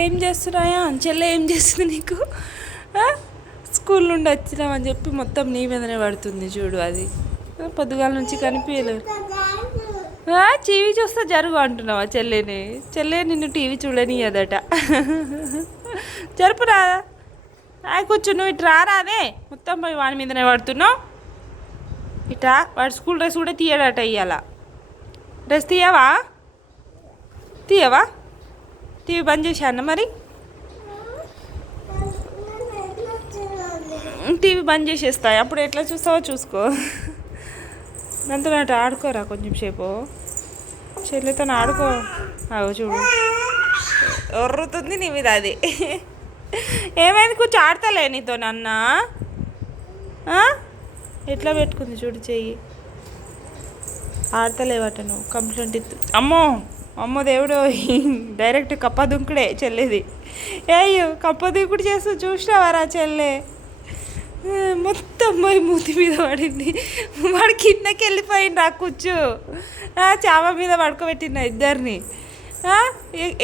ఏం చేస్తున్నాయా చెల్లె ఏం చేస్తుంది నీకు? స్కూల్ నుండి వచ్చినామని చెప్పి మొత్తం నీ మీదనే పడుతుంది చూడు. అది పొద్దుగాల నుంచి కనిపించలేదు. టీవీ చూస్తే జరుగు అంటున్నావా చెల్లెని? చెల్లె నిన్ను టీవీ చూడనియదట. జరుపు రాదా? కూర్చో, నువ్వు ఇటు రారాదే, మొత్తం పోయి వాడి మీదనే పడుతున్నావు. ఇటా వాడు స్కూల్ డ్రెస్ కూడా తీయడట ఇవాళ. డ్రెస్ తీయవా? టీవీ బంద్ చేశాను మరి. టీవీ బంద్ చేసేస్తాయి, అప్పుడు ఎట్లా చూస్తావో చూసుకో. దాంతో అటు ఆడుకోరా కొంచెం సేపు, చెల్లితో ఆడుకో. చూడు ఒర్రుతుంది నీ మీద. అది ఏమైంది? కూర్చో, ఆడతలే నీతో నాన్న. ఎట్లా పెట్టుకుంది చూడు చెయ్యి. ఆడతలేవట నువ్వు, కంప్లైంట్ ఇద్దు. అమ్మో దేవుడు, డైరెక్ట్ కప్ప దుంకుడే చెల్లేది. ఏయ్యో కప్ప దుంకుడు చేస్తూ చూసినావారా చెల్లె? మొత్తం పోయి మూతి మీద పడింది. వాడు కిందకి వెళ్ళిపోయింది. కూర్చో, చామ మీద పడుకోబెట్టిన ఇద్దరిని.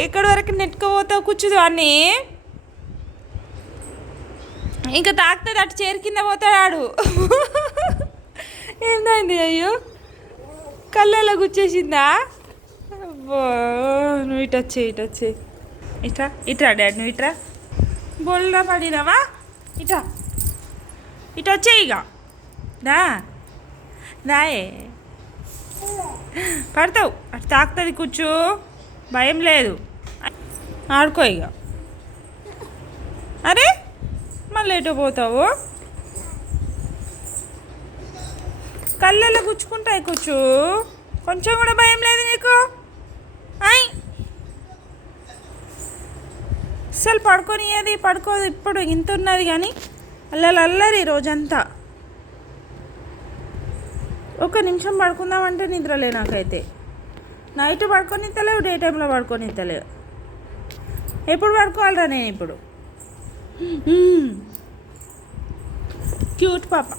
ఎక్కడి వరకు నెట్టుకోపోతావు? కూర్చుదు అన్నీ. ఇంకా తాకుతుంది, అటు చేరు కింద పోతాడు. ఏందండి? అయ్యో కళ్ళలో గుచ్చేసిందా? నువ్వు ఇటొచ్చే ఇట్రా డాడీ, నువ్వు ఇట్రా. బోల్లా పడినావా? ఇటొచ్చే ఇక. దాయే పడతావు, అటు తాకుతుంది. కూర్చో, భయం లేదు, ఆడుకో ఇక. అరే మళ్ళీ ఎటో పోతావు? కళ్ళల్లో గుచ్చుకుంటాయి. కూర్చో, కొంచెం కూడా భయం లేదు నీకు? అస్సలు పడుకోనియది, పడుకోదు. ఇప్పుడు ఇంత ఉన్నది కానీ అల్లరి రోజంతా. ఒక నిమిషం పడుకుందామంటే నిద్రలే నాకైతే. నైట్ పడుకొనిత్తలేవు, డే టైంలో పడుకొనిత్తలేవు. ఎప్పుడు పడుకోవాలరా నేను ఇప్పుడు? క్యూట్ పాప.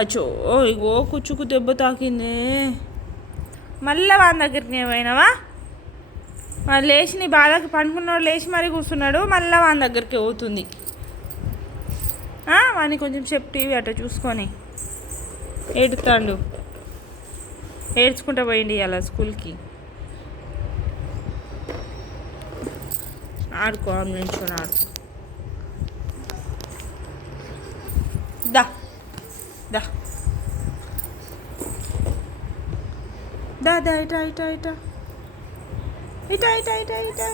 అచ్చో ఇగో కుచ్చుకు దెబ్బ తాకింది. మళ్ళీ వాని దగ్గరికి ఏమైనావా? వాడు లేచి నీ బాధకి పండుకున్నాడు, లేచి మరీ కూర్చున్నాడు. మళ్ళీ వాని దగ్గరికి అవుతుంది. వాడిని కొంచెం సేపు టీవీ అట్ట చూసుకొని ఏడుతాడు. ఏడ్చుకుంటా పోయింది అలా స్కూల్కి. ఆడుకో, నిల్చొని ఆడుకో. దా దా దా దా ఇటా ఇటా ఇటా ఇటా ఇటా ఇటా ఇటా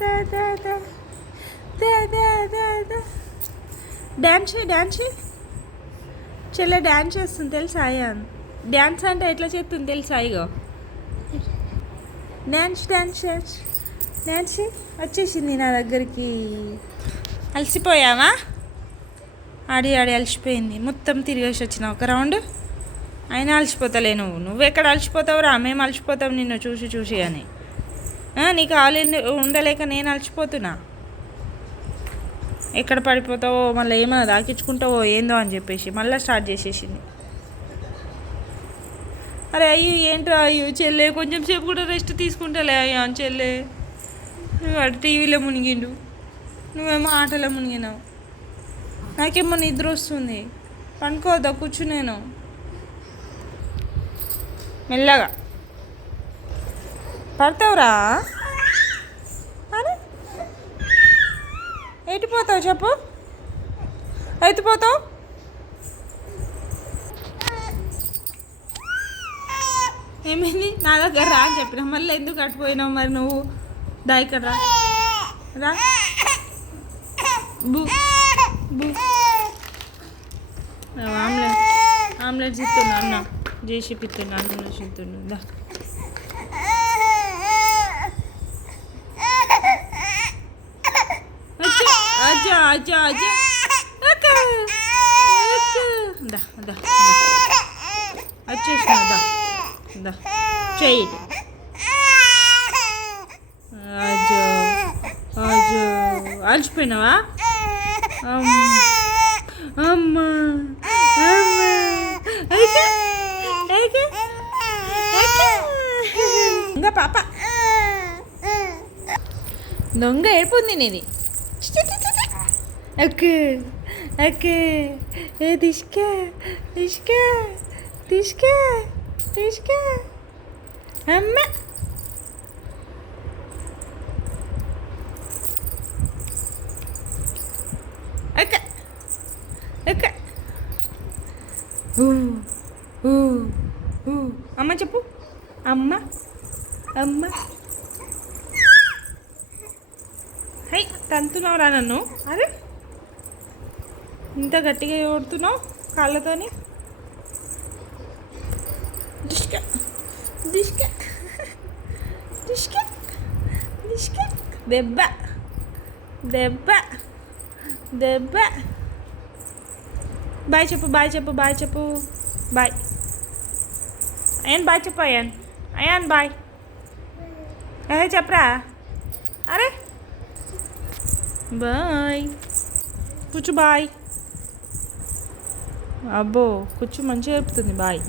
దా దా దా దా దా దా దా దా. డ్యాన్స్ చేయి. చెల్లె డ్యాన్స్ చేస్తుంది తెలుసా? డ్యాన్స్ అంటే ఎట్లా చేస్తుంది తెలుసా? ఇగో డ్యాన్స్ వచ్చేసింది నా దగ్గరికి. అలసిపోయావా? ఆడి అలసిపోయింది. మొత్తం తిరిగేసి వచ్చినావు ఒక రౌండ్. అయినా అలసిపోతలే నువ్వు ఎక్కడ అలసిపోతావురా? మేము అలసిపోతాం నిన్ను చూసి అని. నీకు ఉండలేక నేను అలసిపోతున్నా. ఎక్కడ పడిపోతావో, మళ్ళీ ఏమైనా దాకించుకుంటావో ఏందో అని చెప్పేసి మళ్ళీ స్టార్ట్ చేసేసింది. అరే ఏంట్రా చెల్లె, కొంచెం సేపు కూడా రెస్ట్ తీసుకుంటలే చెల్లె. వాడు టీవీలో మునిగిండు, నువ్వేమో ఆటలో మునిగినావు. నాకేమో నిద్ర వస్తుంది, పండుకోవద్దా? కూర్చు, నేను మెల్లగా. పడతావురా? అరే ఎటుపోతావు చెప్పు? ఎత్తిపోతావు? ఏమైంది? నా దగ్గర రా అని చెప్పిన, మళ్ళీ ఎందుకు కట్టిపోయినావు మరి నువ్వు? దా ఇక్కడ రా. బూ బూ. ఆమ్లెట్ చిత్తున్నా అన్న, చేసి పిత్తున్నా, అన్న చిత్తున్నా. దా అచ్చా వచ్చేసిన. దా చెయ్యి. అలసిపోయినావా? అమ్మా ఇంకా పాప దొంగ ఏడిపోతుంది నీది. Okay okay. ఏ తీసుకే తీసుకే తీసుకే తీసుకే అమ్మ. Okay okay. అమ్మ చెప్పు. అమ్మ అమ్మ. హై తంతున్నావురా నన్ను. అరే ఇంత గట్టిగా కొడుతున్నావు కాళ్ళతోని. డిష్క డిష్క డిష్క డిష్క. దెబ్బ దెబ్బ దెబ్బ. బాయ్ చెప్పు బాయ్ చెప్పు బాయ్ చెప్పు. బాయ్ అయాన్. బాయ్ చెప్పు అయాన్. అయాన్ బాయ్. అదే చెప్పరా. అరే బాయ్. కూర్చో బాయ్. అబ్బో కూర్చో మంచిగా చెప్తుంది బాయ్.